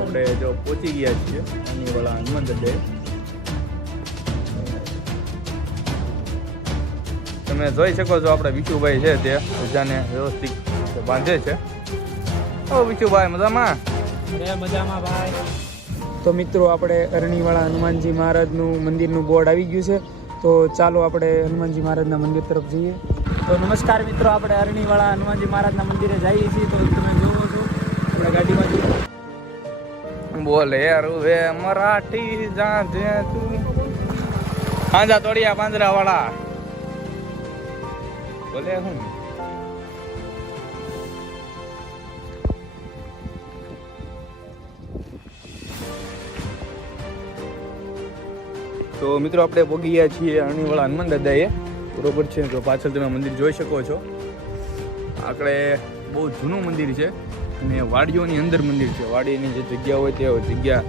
આપણે જો પહોંચી ગયા છીએ અરણીવાળા હનુમાન દડે. તમે જોઈ શકો છો આપણે વિશુભાઈ છે તે ધજાને વ્યવસ્થિત બાંધે છે. ઓ વિશુભાઈ મજામાં? મજામાં ભાઈ. તો મિત્રો આપણે અરણીવાળા હનુમાનજી મહારાજનું મંદિરનું બોર્ડ આવી ગયું છે. તો ચાલો આપણે હનુમાનજી મહારાજના મંદિર તરફ જઈએ. તો નમસ્કાર મિત્રો, આપણે અરણીવાળા હનુમાનજી મહારાજના મંદિરે જઈએ છીએ. તો તમે જોવો છો આપણે ગાડીમાં જઈએ. બોલે રૂવે મરાઠી જાજે તું હાંજા તોડિયા પાંજરા વાળા બોલે હું. તો મિત્રો આપણે પહોંચી ગયા છીએ અરણીવાળા હનુમાન દાદાએ, બરોબર છે. તો પાછળ તમે મંદિર જોઈ શકો છો. આપણે બહુ જૂનું મંદિર છે અને વાડીઓની અંદર મંદિર છે. વાડીની જે જગ્યા હોય તે જગ્યા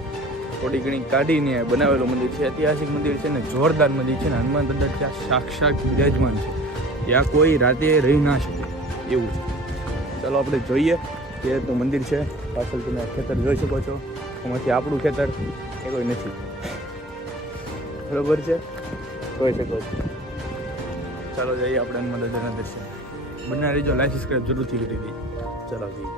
થોડી ઘણી કાઢીને બનાવેલું મંદિર છે. ઐતિહાસિક મંદિર છે ને જોરદાર મંદિર છે ને હનુમાન દાદા ત્યાં સાક્ષાત બિરાજમાન છે. ત્યાં કોઈ રાતે રહી ના શકે એવું છે. ચાલો આપણે જોઈએ કે તો મંદિર છે. પાછળ તમે ખેતર જોઈ શકો છો. એમાંથી આપણું ખેતર એ કોઈ નથી, બરોબર છે, જોઈ શકો છો. ચાલો જઈએ આપણે હનુમાન દાદાના દર્શન. બના રહીજો, લાઈક સબસ્ક્રાઈબ જરૂરથી કરી દેજો. ચાલો જઈએ.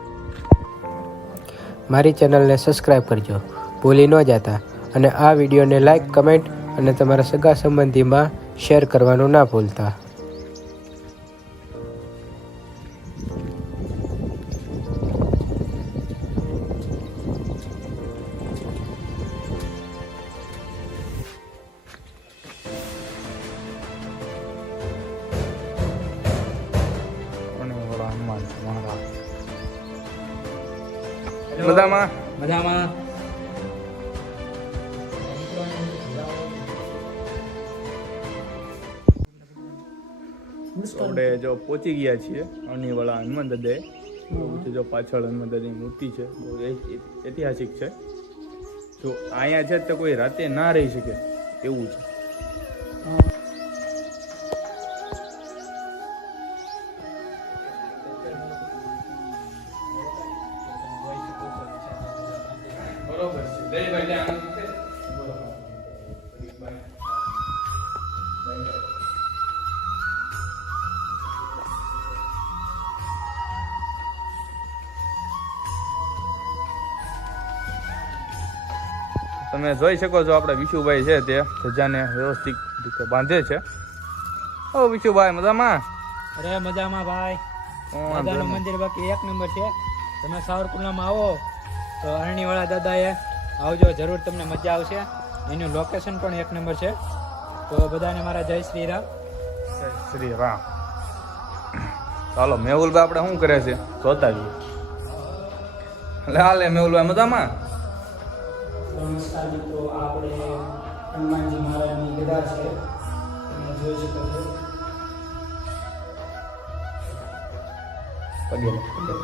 મારી ચેનલને સબસ્ક્રાઈબ કરજો, ભૂલી ન જતા. અને આ વિડીયોને લાઈક, કમેન્ટ અને તમારા સગા સંબંધીમાં શેર કરવાનું ના ભૂલતા. મજામાં? મજામાં. આપણે જો પહોંચી ગયા છીએ અરણીવાળા હનુમાન દાદાએ. જો પાછળ હનુમાન દાદાની મૂર્તિ છે, બહુ ઐતિહાસિક છે. જો અહીંયા છે તો કોઈ રાતે ના રહી શકે એવું છે. તમે જોઈ શકો છો આપણે વિશુભાઈ છે તે ધજાને વ્યવસ્થિત રીતે બાંધે છે. ઓ વિશુભાઈ મજામાં? અરે મજામાં ભાઈ. દાદાનું મંદિર બાકી એક નંબર છે. તમે સાવરકુંડલામાં આવો તો અરણીવાળા દાદાએ આવજો, જરૂર તમને મજા આવશે. એનું લોકેશન પણ એક નંબર છે. તો બધાને મારા જય શ્રી રામ. જય શ્રી રામ. ચાલો મેહુલભાઈ આપણે શું કરે છે જોતા જઈએ. હાલે મેહુલભાઈ મજામાં? નમસ્કાર મિત્રો, આપણે હનુમાનજી મહારાજની ગદા છે, તમે જોઈ શકો છો. પગે ફોટો